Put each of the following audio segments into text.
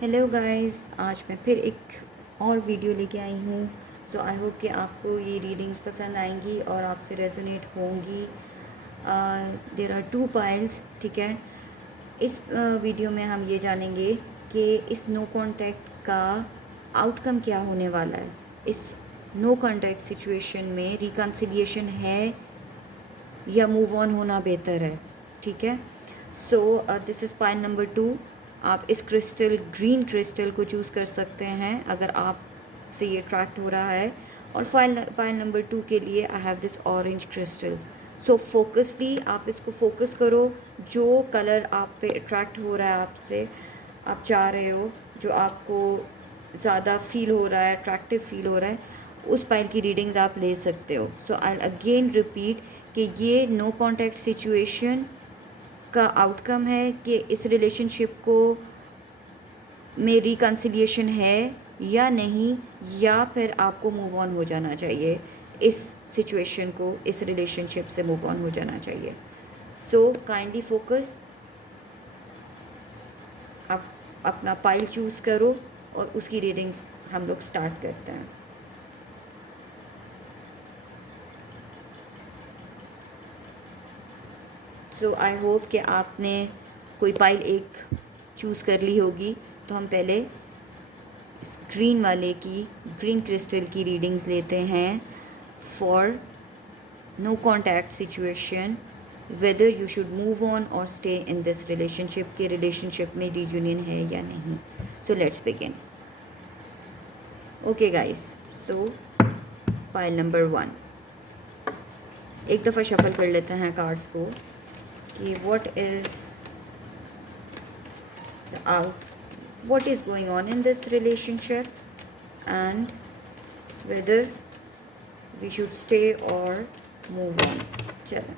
Hello guys, आज मैं फिर एक और वीडियो लेके आई हूँ। सो आई होप कि आपको ये रीडिंग्स पसंद आएंगी और आपसे रेजोनेट होंगी। देर आर टू पाइल्स, ठीक है। इस वीडियो में हम ये जानेंगे कि इस नो कांटेक्ट का आउटकम क्या होने वाला है। इस नो कांटेक्ट सिचुएशन में रिकन्सिलिएशन है या मूव ऑन होना बेहतर है, ठीक है। So this is pile number 2। आप इस क्रिस्टल, ग्रीन क्रिस्टल को चूज़ कर सकते हैं अगर आप से ये अट्रैक्ट हो रहा है। और पाइल नंबर 2 के लिए I have this orange crystal. सो फोकसली आप इसको फोकस करो। जो कलर आप पे अट्रैक्ट हो रहा है, आपसे आप चाह रहे हो, जो आपको ज़्यादा फील हो रहा है, अट्रैक्टिव फील हो रहा है, उस पाइल की रीडिंग्स आप ले सकते हो। सो आई अगेन रिपीट कि ये नो कांटेक्ट सिचुएशन का आउटकम है कि इस रिलेशनशिप को में रिकन्सिलिएशन है या नहीं, या फिर आपको मूव ऑन हो जाना चाहिए। इस सिचुएशन को, इस रिलेशनशिप से मूव ऑन हो जाना चाहिए। सो काइंडली फोकस, आप अपना पाइल चूज़ करो और उसकी रीडिंग्स हम लोग स्टार्ट करते हैं। सो आई होप कि आपने कोई पाइल एक चूज़ कर ली होगी। तो हम पहले स्क्रीन वाले की, ग्रीन क्रिस्टल की रीडिंग्स लेते हैं for no contact situation, whether you should move on और स्टे इन दिस रिलेशनशिप, के रिलेशनशिप में रीयूनियन है या नहीं। So let's begin. Okay guys, so pile number 1 एक दफ़ा शफल कर लेते हैं कार्ड्स को कि what is the out, what is going on in this relationship, and whether we should stay or move on। चलें,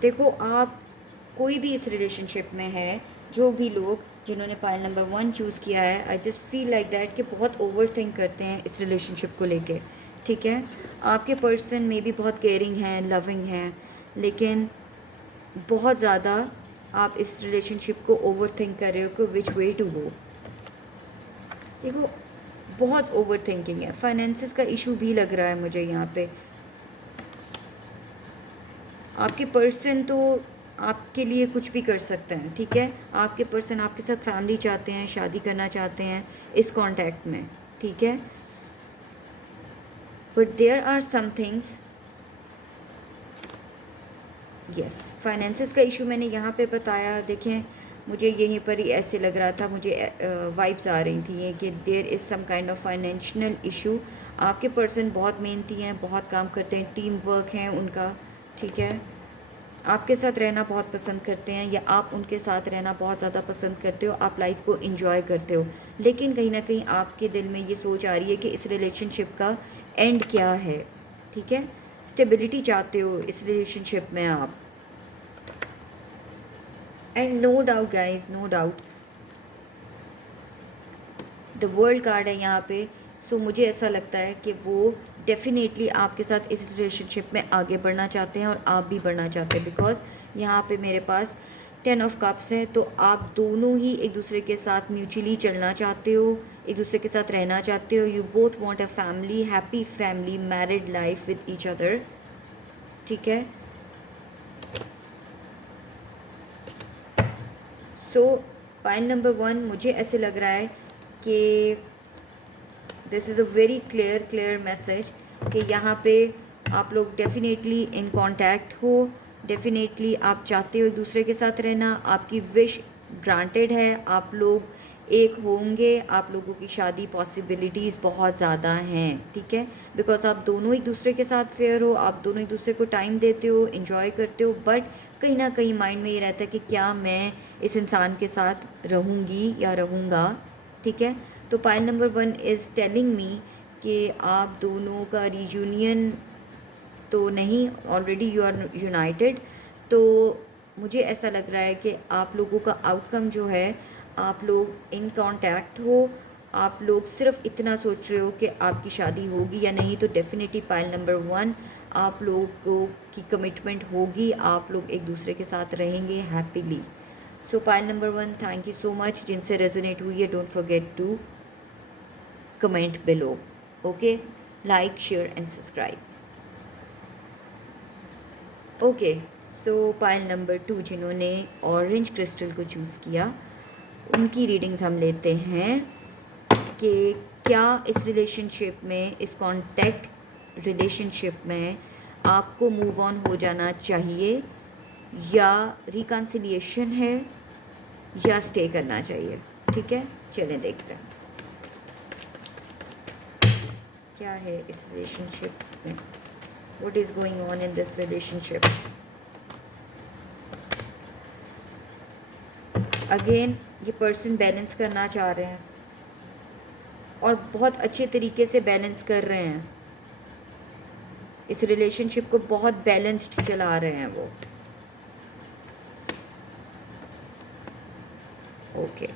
देखो, आप कोई भी इस रिलेशनशिप में है, जो भी लोग जिन्होंने पाइल नंबर 1 चूज़ किया है, I just feel like that कि बहुत ओवर थिंक करते हैं इस रिलेशनशिप को लेके, ठीक है। आपके पर्सन में भी बहुत केयरिंग हैं, लविंग हैं, लेकिन बहुत ज़्यादा आप इस रिलेशनशिप को ओवर थिंक कर रहे हो कि विच वे टू गो। देखो, बहुत ओवर थिंकिंग है। फाइनेंसिस का इशू भी लग रहा है मुझे यहाँ पे। आपके पर्सन तो आपके लिए कुछ भी कर सकते हैं, ठीक है। आपके पर्सन आपके साथ फैमिली चाहते हैं, शादी करना चाहते हैं इस कॉन्टैक्ट में, ठीक है। But there are some things, yes, finances का इशू मैंने यहाँ पे बताया। देखें, मुझे यहीं पर ही ऐसे लग रहा था, मुझे वाइब्स आ रही थी कि there is some kind of financial issue. आपके पर्सन बहुत मेहनती हैं, बहुत काम करते हैं, टीम वर्क है उनका, ठीक है। आपके साथ रहना बहुत पसंद करते हैं, या आप उनके साथ रहना बहुत ज़्यादा पसंद करते हो, आप लाइफ को इन्जॉय करते हो। लेकिन कहीं ना कहीं आपके दिल में ये सोच आ रही है कि इस रिलेशनशिप का एंड क्या है, ठीक है। स्टेबिलिटी चाहते हो इस रिलेशनशिप में आप। And no doubt guys, no doubt the world card है यहाँ पे। सो मुझे ऐसा लगता है कि वो डेफिनेटली आपके साथ इस रिलेशनशिप में आगे बढ़ना चाहते हैं और आप भी बढ़ना चाहते हैं, बिकॉज यहाँ पे मेरे पास 10 ऑफ कप्स है। तो आप दोनों ही एक दूसरे के साथ म्यूचुअली चलना चाहते हो, एक दूसरे के साथ रहना चाहते हो। You both want a family, happy family, married life with each other, ठीक है। सो पाइल नंबर 1 मुझे ऐसे लग रहा है कि this is a very clear message कि यहाँ पे आप लोग डेफिनेटली इन कांटेक्ट हो, डेफिनेटली आप चाहते हो एक दूसरे के साथ रहना, आपकी विश ग्रांटेड है, आप लोग एक होंगे, आप लोगों की शादी पॉसिबिलिटीज़ बहुत ज़्यादा हैं, ठीक है। बिकॉज आप दोनों एक दूसरे के साथ फेयर हो, आप दोनों एक दूसरे को टाइम देते हो, इन्जॉय करते हो, बट कहीं ना कहीं माइंड में ये रहता है कि क्या मैं इस इंसान के साथ रहूँगी या रहूँगा, ठीक है। तो pile number 1 is telling me कि आप दोनों का रीयूनियन तो नहीं, ऑलरेडी यू आर यूनाइटेड। तो मुझे ऐसा लग रहा है कि आप लोगों का आउटकम जो है, आप लोग इन कांटेक्ट हो, आप लोग सिर्फ इतना सोच रहे हो कि आपकी शादी होगी या नहीं। तो डेफिनेटली पाइल नंबर 1 आप लोगों की कमिटमेंट होगी, आप लोग एक दूसरे के साथ रहेंगे happily. So pile number 1, thank you so much. जिनसे रेजोनेट हुई है, don't forget to comment below, okay, like share and subscribe. Okay, so pile number 2 जिन्होंने ऑरेंज क्रिस्टल को चूज़ किया, उनकी रीडिंग्स हम लेते हैं कि क्या इस रिलेशनशिप में, इस कॉन्टैक्ट रिलेशनशिप में आपको मूव ऑन हो जाना चाहिए, या रिकन्सिलिएशन है, या स्टे करना चाहिए। ठीक है, चलें देखते हैं क्या है इस रिलेशनशिप में, what is going on in this relationship. Again ये पर्सन बैलेंस करना चाह रहे हैं और बहुत अच्छे तरीके से बैलेंस कर रहे हैं, इस रिलेशनशिप को बहुत बैलेंस्ड चला रहे हैं वो। ओके,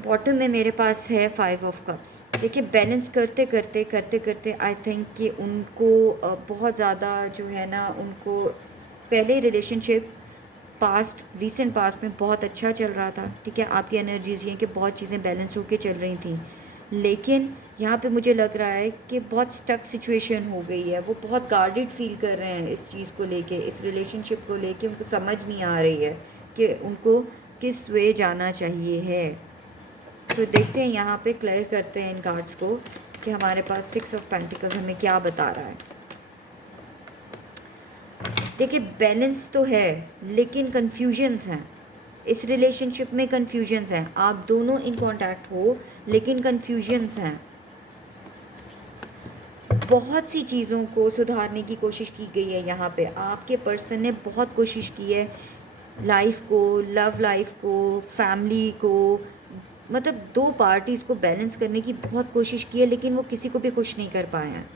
बॉटम में मेरे पास है 5 ऑफ कप्स। देखिए बैलेंस करते करते आई थिंक कि उनको बहुत ज़्यादा जो है ना, उनको पहले रिलेशनशिप रीसेंट पास्ट में बहुत अच्छा चल रहा था। ठीक है, आपकी एनर्जीज ये कि बहुत चीज़ें बैलेंस्ड होके चल रही थी, लेकिन यहाँ पे मुझे लग रहा है कि बहुत स्टक सिचुएशन हो गई है। वो बहुत गार्डेड फील कर रहे हैं इस चीज़ को लेके, इस रिलेशनशिप को लेके उनको समझ नहीं आ रही है कि उनको किस वे जाना चाहिए है। तो देखते हैं, यहाँ पे क्लियर करते हैं इन कार्ड्स को कि हमारे पास 6 ऑफ पेंटिकल्स हमें क्या बता रहा है। देखिए बैलेंस तो है, लेकिन कन्फ्यूजन्स हैं इस रिलेशनशिप में, कन्फ्यूजन्स हैं। आप दोनों इन कांटेक्ट हो, लेकिन कन्फ्यूजन्स हैं। बहुत सी चीज़ों को सुधारने की कोशिश की गई है यहाँ पे। आपके पर्सन ने बहुत कोशिश की है लाइफ को, लव लाइफ को, फैमिली को, मतलब दो पार्टीज़ को बैलेंस करने की बहुत कोशिश की है, लेकिन वो किसी को भी खुश नहीं कर पाए हैं।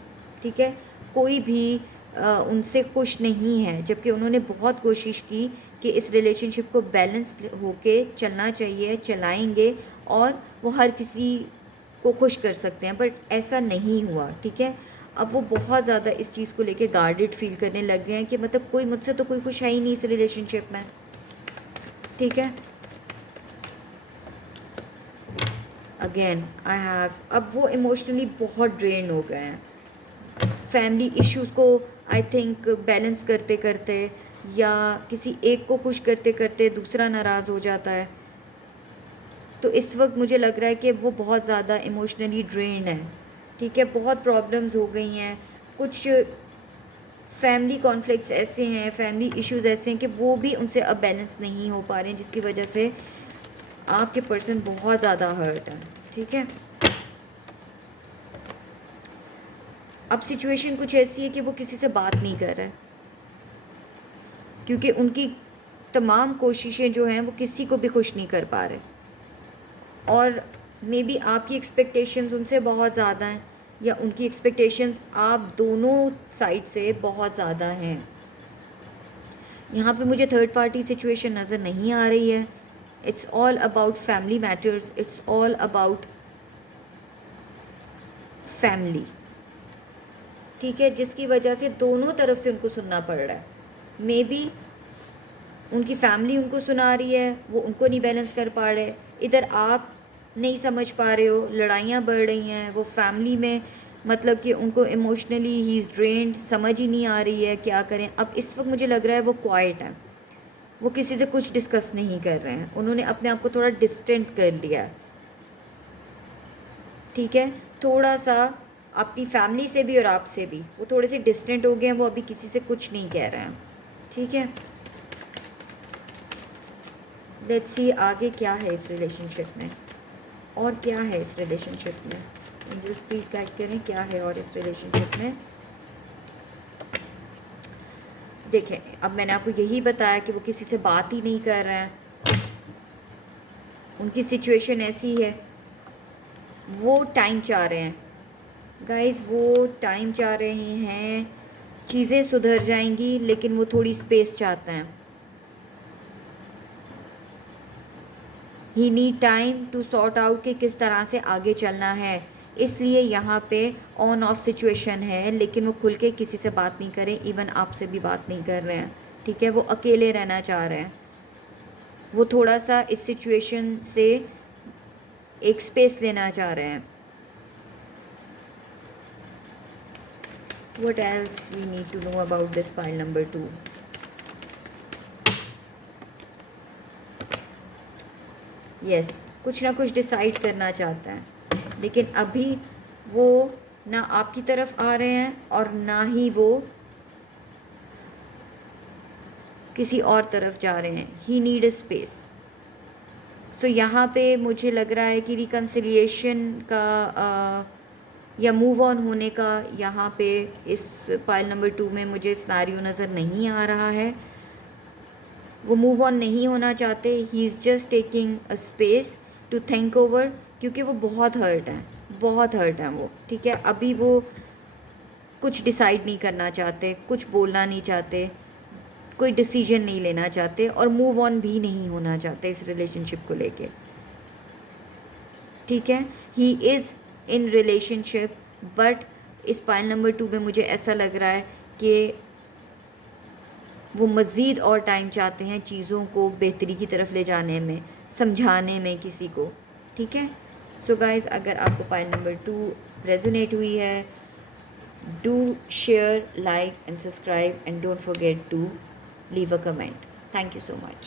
ठीक है, कोई भी उनसे खुश नहीं है, जबकि उन्होंने बहुत कोशिश की कि इस रिलेशनशिप को बैलेंस्ड होके चलना चाहिए, चलाएंगे और वो हर किसी को खुश कर सकते हैं, बट ऐसा नहीं हुआ। ठीक है, अब वो बहुत ज़्यादा इस चीज़ को लेके गार्डेड फील करने लग गए हैं कि मतलब कोई मुझसे तो कोई खुश है ही नहीं इस रिलेशनशिप में। ठीक है, अगेन आई हैव, अब वो इमोशनली बहुत ड्रेन हो गए हैं फैमिली इश्यूज़ को आई थिंक बैलेंस करते करते, या किसी एक को खुश करते करते दूसरा नाराज़ हो जाता है। तो इस वक्त मुझे लग रहा है कि वो बहुत ज़्यादा इमोशनली ड्रेन्ड है। ठीक है, बहुत प्रॉब्लम्स हो गई हैं, कुछ फैमिली कॉन्फ्लिक्ट्स ऐसे हैं, फैमिली इश्यूज़ ऐसे हैं कि वो भी उनसे अब बैलेंस नहीं हो पा रहे हैं, जिसकी वजह से आपके पर्सन बहुत ज़्यादा हर्ट है। ठीक है, अब सिचुएशन कुछ ऐसी है कि वो किसी से बात नहीं कर रहा है, क्योंकि उनकी तमाम कोशिशें जो हैं वो किसी को भी खुश नहीं कर पा रहे, और मे बी आपकी एक्सपेक्टेशंस उनसे बहुत ज़्यादा हैं, या उनकी एक्सपेक्टेशंस आप दोनों साइड से बहुत ज़्यादा हैं। यहाँ पे मुझे थर्ड पार्टी सिचुएशन नज़र नहीं आ रही है। It's all about family matters, it's all about family. ठीक है, जिसकी वजह से दोनों तरफ से उनको सुनना पड़ रहा है। मे बी उनकी फैमिली उनको सुना रही है, वो उनको नहीं बैलेंस कर पा रहे, इधर आप नहीं समझ पा रहे हो, लड़ाइयाँ बढ़ रही हैं, वो फैमिली में मतलब कि उनको इमोशनली ही इज़ ड्रेन्ड, समझ ही नहीं आ रही है क्या करें। अब इस वक्त मुझे लग रहा है वो क्वाइट है, वो किसी से कुछ डिस्कस नहीं कर रहे हैं, उन्होंने अपने आप को थोड़ा डिस्टेंट कर लिया है। ठीक है, थोड़ा सा अपनी फैमिली से भी और आपसे भी वो थोड़े से डिस्टेंट हो गए हैं, वो अभी किसी से कुछ नहीं कह रहे हैं। ठीक है, लेट्स सी आगे क्या है इस रिलेशनशिप में, और क्या है इस रिलेशनशिप में। एंजल्स प्लीज़ गाइड करें क्या है और इस रिलेशनशिप में। देखें, अब मैंने आपको यही बताया कि वो किसी से बात ही नहीं कर रहे हैं, उनकी सिचुएशन ऐसी है, वो टाइम चाह रहे हैं गाइस, वो टाइम चाह रहे हैं, चीज़ें सुधर जाएंगी, लेकिन वो थोड़ी स्पेस चाहते हैं। He need time to sort out कि किस तरह से आगे चलना है, इसलिए यहाँ पे ऑन ऑफ सिचुएशन है, लेकिन वो खुल के किसी से बात नहीं करें, इवन आपसे भी बात नहीं कर रहे हैं, ठीक है। वो अकेले रहना चाह रहे हैं, वो थोड़ा सा इस सिचुएशन से एक स्पेस लेना चाह रहे हैं। What else we need to know about this pile number 2? Yes, कुछ ना कुछ डिसाइड करना चाहता है, लेकिन अभी वो ना आपकी तरफ आ रहे हैं और ना ही वो किसी और तरफ जा रहे हैं। He need a space. सो यहाँ पे मुझे लग रहा है कि रिकन्सिलिएशन का या मूव ऑन होने का यहाँ पे इस पाइल नंबर 2 में मुझे सिनेरियो नज़र नहीं आ रहा है। वो मूव ऑन नहीं होना चाहते, he is just taking a space to think over, क्योंकि वो बहुत हर्ट हैं, बहुत हर्ट हैं वो, ठीक है। अभी वो कुछ डिसाइड नहीं करना चाहते, कुछ बोलना नहीं चाहते, कोई डिसीजन नहीं लेना चाहते और मूव ऑन भी नहीं होना चाहते इस रिलेशनशिप को लेके, ठीक है। He is in relationship, but इस पाइल नंबर 2 में मुझे ऐसा लग रहा है कि वो मज़ीद और टाइम चाहते हैं चीज़ों को बेहतरी की तरफ ले जाने में, समझाने में किसी को, ठीक है। सो गाइज़, अगर आपको पाइल नंबर 2 रेजोनेट हुई है, do share, like and subscribe, and don't forget to leave a comment. Thank you so much.